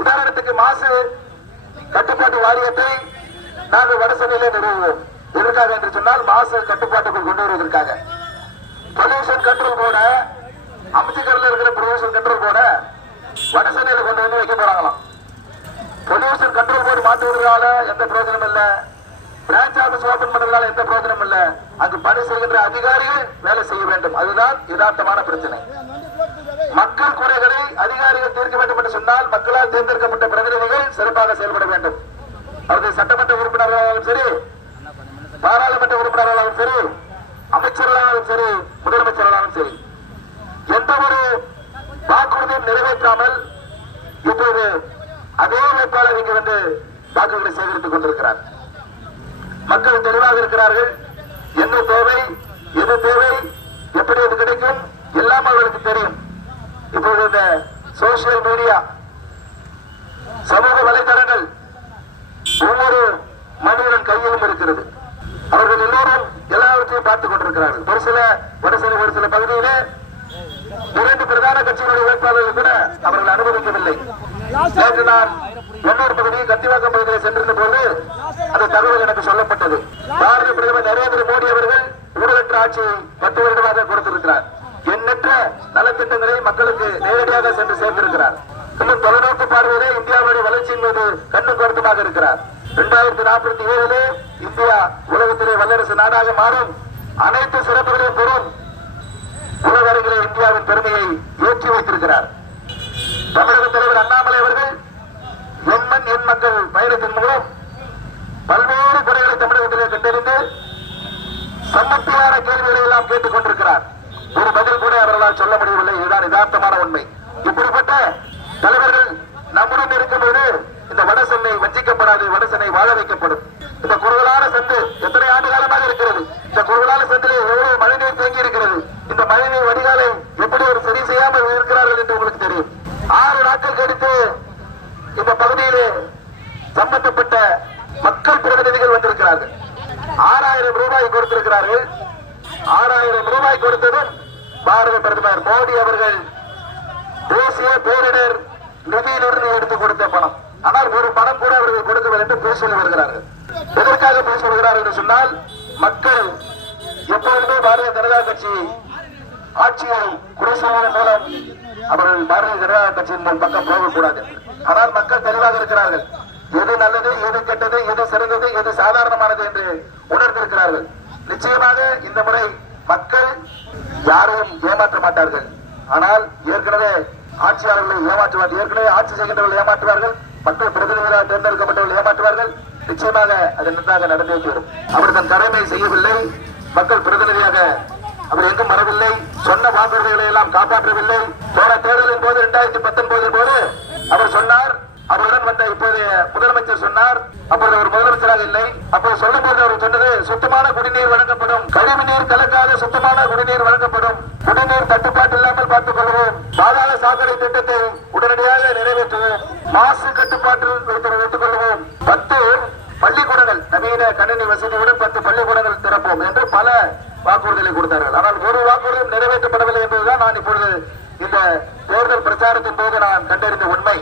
உதாரணத்துக்கு மாசு கட்டுப்பாட்டு வாரியத்தை நாங்கள் வடசென்னையிலே நிறுவுவோம். எதற்காக என்று சொன்னால் மாசு கட்டுப்பாட்டுக்குள் கொண்டு வருவதற்காக. பொல்யூஷன் கண்ட்ரோல் போர்ட அமைச்சர்ல இருக்கிற பொல்யூஷன் கண்ட்ரோல் போர்ட வடசென்னையில கொண்டு வந்து வைக்க போறாங்களாம். பொல்யூஷன் கண்ட்ரோல் போர்டு மாற்றுவதனால எந்த பிரயோஜனம் இல்ல, பிரான்ச் ஆபீஸ் ஓபன் பண்றதுனால எந்த பிரயோஜனம் இல்ல. அங்கு பணி செய்கின்ற அதிகாரிகள் வேலை செய்ய வேண்டும். அதுதான் யதார்த்தமான பிரச்சனை. மக்கள் குறைகளை அதிகாரிகள் தீர்க்க வேண்டும் என்று சொன்னால் மக்களால் தேர்ந்தெடுக்கப்பட்ட பிரதிநிதிகள் சிறப்பாக செயல்பட வேண்டும். அவர்கள் சட்டமன்ற உறுப்பினர்களாலும் சரி, பாராளுமன்ற உறுப்பினர்களாலும் சரி, அமைச்சர்களாலும் சரி, முதலமைச்சர்களாலும் சரி, எந்த ஒரு வாக்குறுதியும் நிறைவேற்றாமல் இப்போது அதே வேட்பாளர் இங்கு வந்து வாக்குகளை சேகரித்துக் கொண்டிருக்கிறார். மக்கள் தெளிவாக இருக்கிறார்கள். என்ன தேவை, எது தேவை, எப்படி அது கிடைக்கும் எல்லாம் அவர்களுக்கு தெரியும். இப்போது இந்த சோசியல் மீடியா, சமூக வலைதளங்கள் ஒவ்வொரு மனிதன் கையிலும் இருக்கிறது. அவர்கள் எல்லோரும் எல்லாவற்றையும் பார்த்துக் கொண்டிருக்கிறார்கள். ஒரு சில பகுதியிலே 2 பிரதான கட்சிகளுடைய வேட்பாளர்கள் கூட அவர்கள் அனுமதிக்கவில்லை. நேற்று நான் எண்ணூர் பகுதி கத்திவாக்கம் பகுதியில் சென்றிருந்த போது அந்த தகவல் எனக்கு சொல்லப்பட்டது. பாரத பிரதமர் நரேந்திர மோடி அவர்கள் ஊழலற்ற ஆட்சியை 10 வருடமாக கொடுத்திருக்கிறார். எண்ணற்ற நலத்திட்டங்களை மக்களுக்கு நேரடியாக சென்று சேர்ந்திருக்கிறார். இன்னும் தொலைநோக்கு பார்வையிலே இந்தியாவுடைய வளர்ச்சியின் மீது கண்ணும் கருத்துமாக இருக்கிறார். 2047 இந்தியா உலகத்திலே வல்லரசு நாடாக மாறும், அனைத்து சிறப்புகளையும் பெறும் உலக அரங்கிலே இந்தியாவின் பெருமையை ஏற்றி வைத்திருக்கிறார். தமிழக தலைவர் அண்ணாமலை அவர்கள் என் மண் என் மக்கள் பயணத்தின் மூலம் பல்வேறு குறைகளை தமிழகத்திலே கண்டறிந்து சம்மத்தியான கேள்விகளை எல்லாம் கேட்டுக் கொண்டிருக்கிறார். ஒரு பதில் கூட அவர்களால் சொல்ல முடியவில்லை. இதுதான் யதார்த்தமான உண்மை. இப்படிப்பட்ட தலைவர்கள் நம்முடன் இருக்கும்போது இந்த வட சென்னை வஞ்சிக்கப்படாது, வட சென்னை வாழ வைக்கப்படும். இந்த குறுகலான சந்து எத்தனை ஆண்டு காலமாக இருக்கிறது. இந்த குறுகலான சந்திலே எவ்வளவு மழைநீர் தேங்கி இருக்கிறது. இந்த மழைநீர் வடிகாலை எப்படி ஒரு சரி செய்யாமல் இருக்கிறார்கள் என்று உங்களுக்கு தெரியும். 6 நாட்கள் கழித்து இந்த பகுதியிலே சம்பந்தப்பட்ட மக்கள் பிரதிநிதிகள் வந்திருக்கிறார்கள். 6000 ரூபாய் கொடுத்திருக்கிறார்கள். 6000 ரூபாய் கொடுத்ததும் பாரத பிரதமர் மோடி அவர்கள் தேசிய பேரிடர் நிதியிலிருந்து எடுத்து கொடுத்த பணம். ஆனால் ஒரு பணம் கூட அவர்கள் கொடுக்கவில்லை என்று பேச சொல்லி வருகிறார்கள். எதற்காக பேச வருகிறார்கள் என்று சொன்னால், மக்கள் எப்பொழுதுமே பாரதிய ஜனதா கட்சி ஆட்சியை குறை சொல்வதன் மூலம் அவர்கள் பாரதிய ஜனதா கட்சியின் பக்கம் போகக்கூடாது. ஆனால் மக்கள் தெளிவாக இருக்கிறார்கள். எது நல்லது, எது கெட்டது, எது சிறந்தது, எது சாதாரணமானது என்று உணர்ந்திருக்கிறார்கள். நிச்சயமாக இந்த முறை மக்கள் யாரையும் ஏமாற்ற மாட்டார்கள். ஆனால் ஏற்கனவே ஆட்சியாளர்களை ஏமாற்றுவார்கள், ஏற்கனவே ஆட்சி செய்கின்றவர்கள் ஏமாற்றுவார்கள், மக்கள் பிரதிநிதிகளாக தேர்ந்தெடுக்கப்பட்டவர்கள் ஏமாற்றுவார்கள். நிச்சயமாக அது நன்றாக நடந்தே வரும். அவர் தன் கடமை செய்யவில்லை. மக்கள் பிரதிநிதியாக அவர் எங்கும் வரவில்லை. சொன்ன வாக்குறுதிகளை எல்லாம் காப்பாற்றவில்லை. போன தேர்தலின் போது 2019 போது அவர் சொன்னார், அவருடன் வந்த இப்போதைய முதலமைச்சர் சொன்னார், அப்போது அவர் முதலமைச்சராக இல்லை. அப்போது சொல்லும் போது அவர் சொன்னது, சுத்தமான குடிநீர் வழங்கப்படும், கழிவு நீர் கலக்காத சுத்தமான குடிநீர் வழங்கப்படும், குடிநீர் தட்டுப்பாடு இல்லாமல் பார்த்துக் கொள்வோம், பாதாள சாக்கடை திட்டத்தை உடனடியாக நிறைவேற்றுவோம், மாசு கட்டுப்பாட்டில் வைத்துக் கொள்வோம், 10 பள்ளிக்கூடங்கள் நவீன கணினி வசதியுடன் 10 பள்ளிக்கூடங்கள் திறப்போம் என்று பல வாக்குறுதிகளை கொடுத்தார்கள். ஆனால் ஒரு வாக்குறுதியும் நிறைவேற்றப்படவில்லை என்பதுதான் நான் இப்பொழுது இந்த தேர்தல் பிரச்சாரத்தின் போது நான் கண்டறிந்த உண்மை.